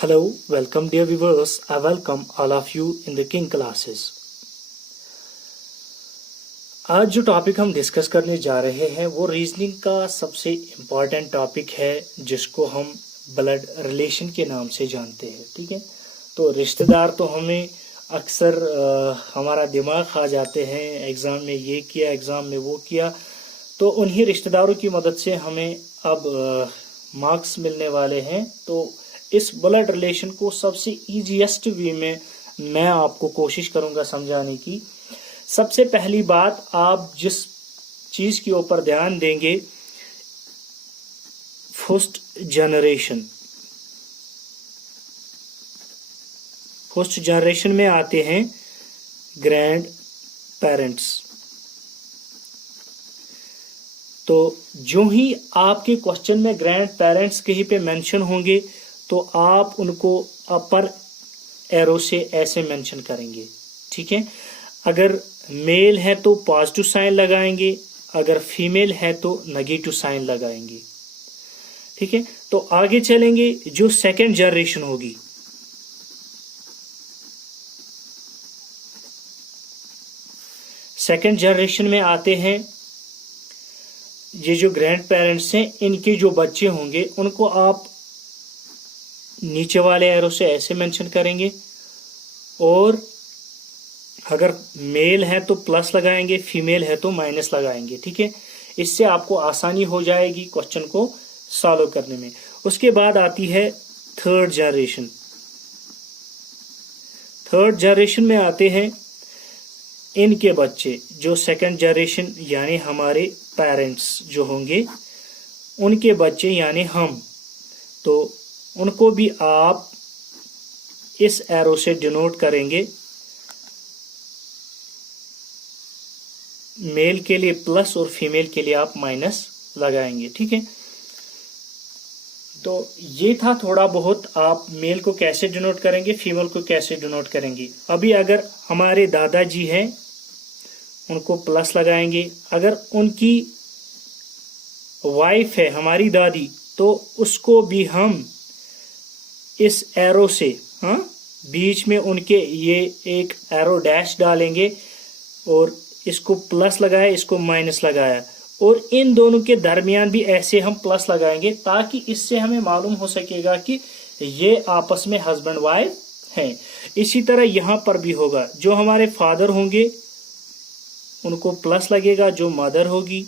Hello, welcome dear viewers. I welcome all of you in the King classes. आज जो topic हम discuss करने जा रहे हैं वो रीजनिंग का सबसे इम्पॉर्टेंट टॉपिक है जिसको हम ब्लड रिलेशन के नाम से जानते हैं। ठीक है, तो रिश्तेदार तो हमें अक्सर हमारा दिमाग खा जाते हैं। एग्ज़ाम में ये किया, एग्ज़ाम में वो किया, तो उन्हीं रिश्तेदारों की मदद से हमें अब मार्क्स मिलने वाले हैं। तो इस ब्लड रिलेशन को सबसे ईजीएस्ट वे में मैं आपको कोशिश करूंगा समझाने की। सबसे पहली बात, आप जिस चीज के ऊपर ध्यान देंगे, फर्स्ट जनरेशन में आते हैं ग्रैंड पेरेंट्स। तो जो ही आपके क्वेश्चन में ग्रैंड पेरेंट्स कहीं पे मेंशन होंगे तो आप उनको अपर एरो से ऐसे मेंशन करेंगे। ठीक है, अगर मेल है तो पॉजिटिव साइन लगाएंगे, अगर फीमेल है तो नेगेटिव साइन लगाएंगे। ठीक है, तो आगे चलेंगे। जो सेकंड जनरेशन होगी, सेकंड जनरेशन में आते हैं ये जो ग्रैंड पेरेंट्स हैं, इनके जो बच्चे होंगे उनको आप नीचे वाले एरो से ऐसे मेंशन करेंगे, और अगर मेल है तो प्लस लगाएंगे, फीमेल है तो माइनस लगाएंगे। ठीक है, इससे आपको आसानी हो जाएगी क्वेश्चन को सॉल्व करने में। उसके बाद आती है थर्ड जनरेशन। थर्ड जनरेशन में आते हैं इनके बच्चे, जो सेकंड जनरेशन यानी हमारे पेरेंट्स जो होंगे उनके बच्चे यानी हम, तो उनको भी आप इस एरो से डिनोट करेंगे। मेल के लिए प्लस और फीमेल के लिए आप माइनस लगाएंगे। ठीक है, तो ये था थोड़ा बहुत आप मेल को कैसे डिनोट करेंगे, फीमेल को कैसे डिनोट करेंगे। अभी अगर हमारे दादाजी हैं उनको प्लस लगाएंगे, अगर उनकी वाइफ है हमारी दादी तो उसको भी हम इस एरो से बीच में उनके ये एक एरो डैश डालेंगे और इसको प्लस लगाया, इसको माइनस लगाया, और इन दोनों के दरमियान भी ऐसे हम प्लस लगाएंगे ताकि इससे हमें मालूम हो सकेगा कि ये आपस में हस्बैंड वाइफ हैं। इसी तरह यहां पर भी होगा, जो हमारे फादर होंगे उनको प्लस लगेगा, जो मदर होगी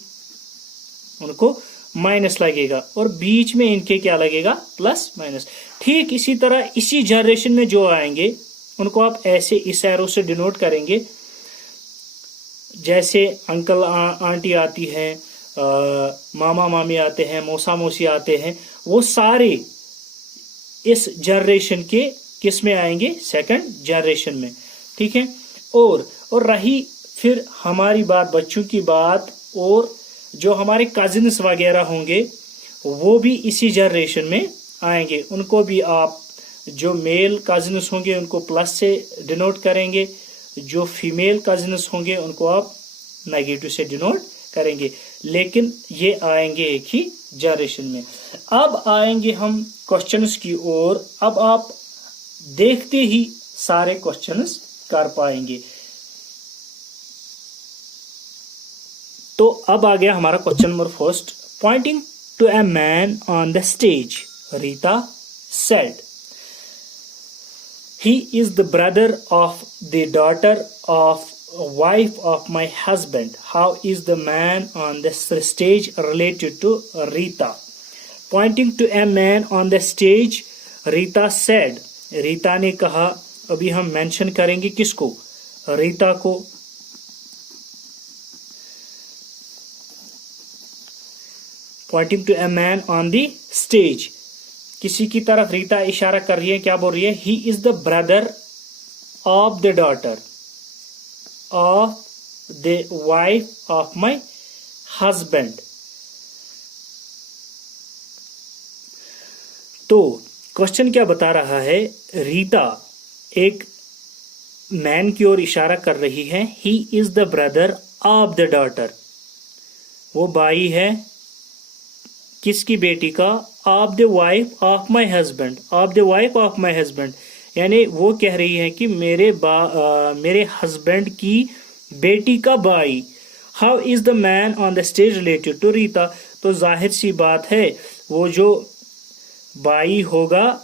उनको माइनस लगेगा, और बीच में इनके क्या लगेगा, प्लस माइनस। ठीक इसी तरह इसी जनरेशन में जो आएंगे उनको आप ऐसे इस एरो से डिनोट करेंगे। जैसे अंकल आंटी आती है, मामा मामी आते हैं, मौसा मौसी आते हैं, वो सारे इस जनरेशन के किस में आएंगे, सेकंड जनरेशन में। ठीक है, और रही फिर हमारी बात, बच्चों की बात, और जो हमारे कजिन्स वगैरह होंगे वो भी इसी जनरेशन में आएंगे। उनको भी आप जो मेल कजिन्स होंगे उनको प्लस से डिनोट करेंगे, जो फीमेल कजिन्स होंगे उनको आप नेगेटिव से डिनोट करेंगे, लेकिन ये आएंगे एक ही जनरेशन में। अब आएंगे हम क्वेश्चंस की ओर। अब आप देखते ही सारे क्वेश्चंस कर पाएंगे। तो अब आ गया हमारा question number first. Pointing to a man on the stage, Rita said, he is the brother of the daughter of wife of my husband. How is the man on the stage related to Rita? Pointing to a man on the stage, Rita said. Rita ने कहा। अभी हम mention करेंगे किसको, रीता को। Pointing to a man on the stage, किसी की तरफ रीता इशारा कर रही है, क्या बोल रही है, he is the brother of the daughter of the wife of my husband. तो क्वेश्चन क्या बता रहा है, रीता एक मैन की ओर इशारा कर रही है। ही is the brother of the daughter, वो भाई है किसकी बेटी का? Of the wife of my husband, of the wife of my husband, यानी वो कह रही है कि मेरे हस्बैंड की बेटी का भाई। How is the man on the stage related to Rita? तो जाहिर सी बात है वो जो भाई होगा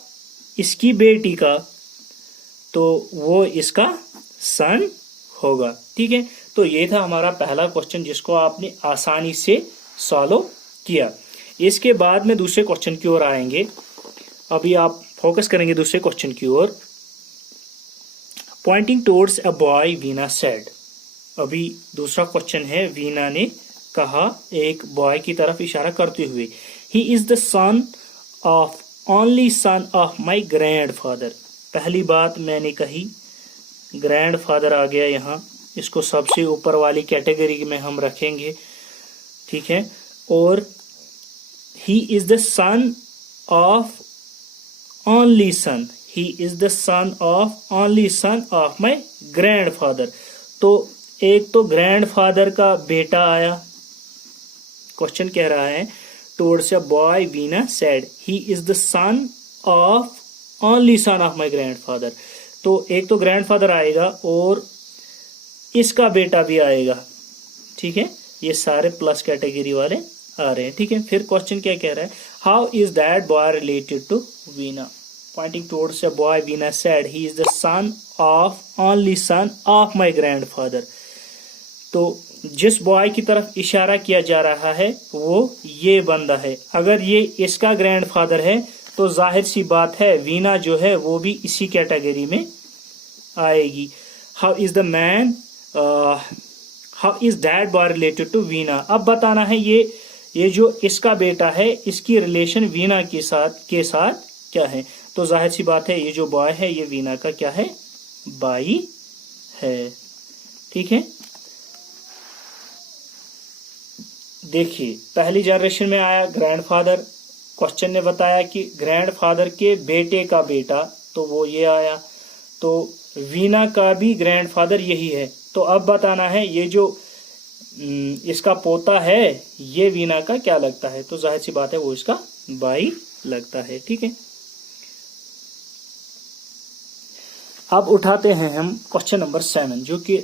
इसकी बेटी का, तो वो इसका सन होगा। ठीक है, तो ये था हमारा पहला क्वेश्चन जिसको आपने आसानी से सॉल्व किया। इसके बाद में दूसरे क्वेश्चन की ओर आएंगे। अभी आप फोकस करेंगे दूसरे क्वेश्चन की ओर। Pointing towards a boy Veena said. अभी दूसरा क्वेश्चन है, वीना ने कहा एक बॉय की तरफ इशारा करते हुए, ही is the son of only son of my grandfather. पहली बात मैंने कही, ग्रैंडफादर आ गया यहाँ, इसको सबसे ऊपर वाली कैटेगरी में हम रखेंगे। ठीक है, और ही is the son of only sun, he is the son of only son of my grandfather. तो एक तो ग्रैंडफादर का बेटा आया। क्वेश्चन कह रहा है towards a boy Veena said he is the son of only son of my grandfather. तो एक तो ग्रैंडफादर आएगा और इसका बेटा भी आएगा। ठीक है, ये सारे प्लस कैटेगरी वाले आ रहे हैं। ठीक है, फिर क्वेश्चन क्या कह रहा है, how is that boy related to Veena? Pointing towards a boy Veena said he is the son of only son of my grandfather. तो जिस बॉय की तरफ इशारा किया जा रहा है वो ये बंदा है। अगर ये इसका ग्रैंडफादर है तो जाहिर सी बात है वीना जो है वो भी इसी कैटेगरी में आएगी। How is the man, how is that boy related to Veena? अब बताना है ये जो इसका बेटा है इसकी रिलेशन वीना के साथ क्या है। तो जाहिर सी बात है ये जो बॉय है ये वीना का क्या है? भाई है। ठीक है, देखिए पहली जनरेशन में आया ग्रैंडफादर, क्वेश्चन ने बताया कि ग्रैंडफादर के बेटे का बेटा, तो वो ये आया। तो वीना का भी ग्रैंडफादर यही है। तो अब बताना है ये जो इसका पोता है ये वीना का क्या लगता है? तो जाहिर सी बात है वो इसका भाई लगता है। ठीक है, अब उठाते हैं हम क्वेश्चन नंबर 7 जो कि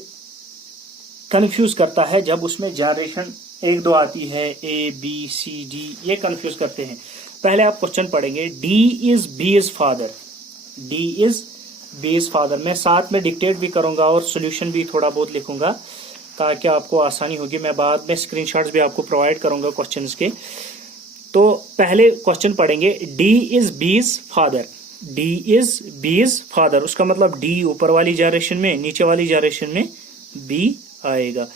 कंफ्यूज करता है जब उसमें जनरेशन 1-2 आती है, ए बी सी डी, ये कंफ्यूज करते हैं। पहले आप क्वेश्चन पढ़ेंगे, D is B is father, D is B is father. मैं साथ में डिक्टेट भी करूंगा और सोल्यूशन भी थोड़ा बहुत लिखूंगा ताकि आपको आसानी होगी। मैं बाद में स्क्रीनशॉट्स भी आपको प्रोवाइड करूंगा क्वेश्चंस के। तो पहले क्वेश्चन पढ़ेंगे, D is B is father, D is B is father, उसका मतलब डी ऊपर वाली जनरेशन में, नीचे वाली जनरेशन में बी आएगा।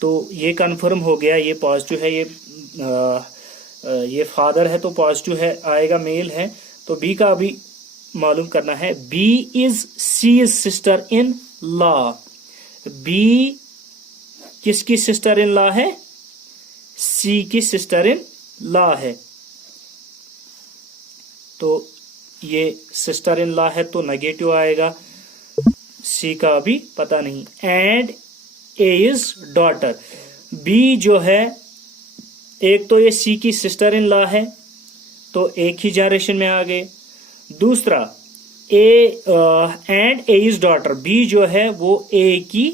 तो ये कन्फर्म हो गया, ये पॉजिटिव है, ये फादर है तो पॉजिटिव है, आएगा, मेल है। तो बी का अभी मालूम करना है। B is C is sister in law, B किसकी सिस्टर इन लॉ है? सी की सिस्टर इन लॉ है। तो ये सिस्टर इन लॉ है तो नेगेटिव आएगा, सी का अभी पता नहीं। And A is daughter, B जो है एक तो ये सी की सिस्टर इन लॉ है तो एक ही जनरेशन में आ गए। दूसरा and A is daughter, B जो है वो ए की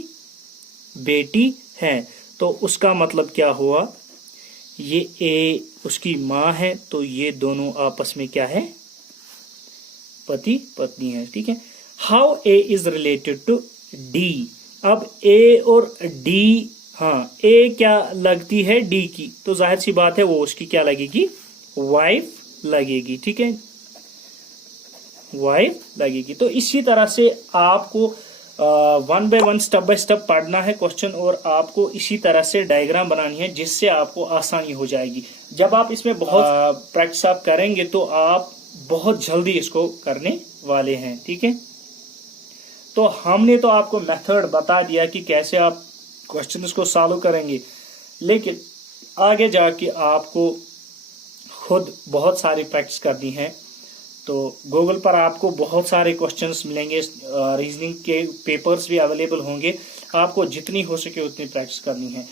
बेटी है तो उसका मतलब क्या हुआ, ये ए उसकी माँ है तो ये दोनों आपस में क्या है? पति पत्नी है। ठीक है, how A is related to D. अब ए और डी, हाँ ए क्या लगती है डी की, तो जाहिर सी बात है वो उसकी क्या लगेगी? वाइफ लगेगी। ठीक है, वाइफ लगेगी। तो इसी तरह से आपको 1 बाय 1 स्टेप बाय स्टेप पढ़ना है क्वेश्चन और आपको इसी तरह से डायग्राम बनानी है जिससे आपको आसानी हो जाएगी। जब आप इसमें बहुत प्रैक्टिस आप करेंगे तो आप बहुत जल्दी इसको करने वाले हैं। ठीक है, तो हमने तो आपको मेथड बता दिया कि कैसे आप क्वेश्चंस को सॉल्व करेंगे, लेकिन आगे जाके आपको खुद बहुत सारी प्रैक्टिस करनी है। तो गूगल पर आपको बहुत सारे क्वेश्चंस मिलेंगे, रीजनिंग के पेपर्स भी अवेलेबल होंगे, आपको जितनी हो सके उतनी प्रैक्टिस करनी है।